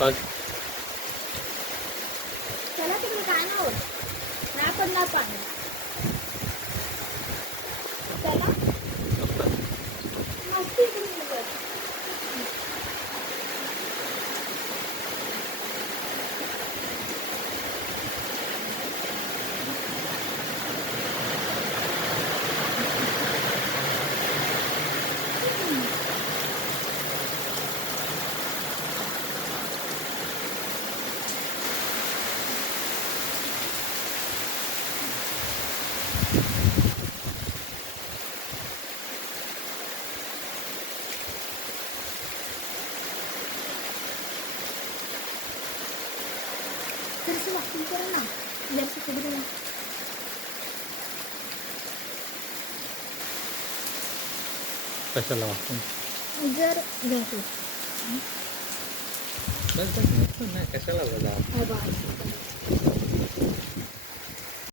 बघ त्याला तिकडे काय नाही होत, नाही पडणार पाणी त्याला मस्ती इकडून निघत. थोडीशी वॉकिंग करू ना, जरासं पुढे जा. कशाला वाटतं जर घ्यायचं बस बस नाही कशाला बघा बा